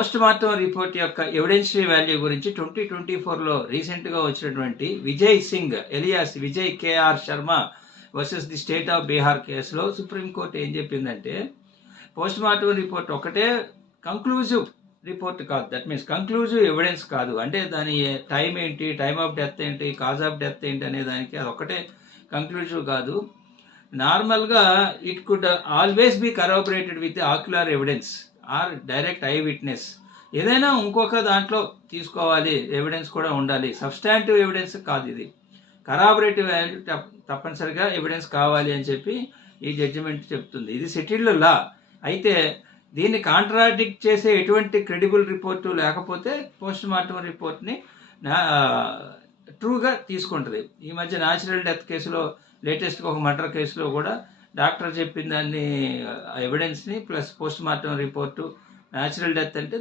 Post mortem report యొక్క evidentiary value గురించి 2024లో రీసెంట్గా వచ్చినటువంటి Vijay Singh alias Vijay KR Sharma versus the state of Bihar కేసులో సుప్రీంకోర్టు ఏం చెప్పిందంటే పోస్ట్ మార్టం రిపోర్ట్ ఒకటే కంక్లూజివ్ రిపోర్ట్ కాదు, దట్ మీన్స్ కంక్లూజివ్ ఎవిడెన్స్ కాదు. అంటే దాని టైం ఏంటి, టైమ్ ఆఫ్ డెత్ ఏంటి, కాజ్ ఆఫ్ డెత్ ఏంటి అనే దానికి అది ఒకటే కంక్లూజివ్ కాదు. నార్మల్గా it could always be corroborated with ocular evidence or direct eyewitness. ఏదైనా ఇంకొక దాంట్లో తీసుకోవాలి, ఎవిడెన్స్ కూడా ఉండాలి. సబ్స్టాంటివ్ ఎవిడెన్స్ కాదు, ఇది కరాబరేటివ్ తప్పనిసరిగా ఎవిడెన్స్ కావాలి అని చెప్పి ఈ జడ్జిమెంట్ చెప్తుంది. ఇది సెటిల్డ్ లా. అయితే దీన్ని కాంట్రాడిక్ట్ చేసే ఎటువంటి క్రెడిబుల్ రిపోర్టు లేకపోతే పోస్ట్ మార్టం రిపోర్ట్ని ట్రూగా తీసుకుంటుంది. ఈ మధ్య న్యాచురల్ డెత్ కేసులో లేటెస్ట్గా ఒక మర్డర్ కేసులో కూడా డాక్టర్ చెప్పిన దాన్ని ఎవిడెన్స్ని plus post mortem report natural death అంటే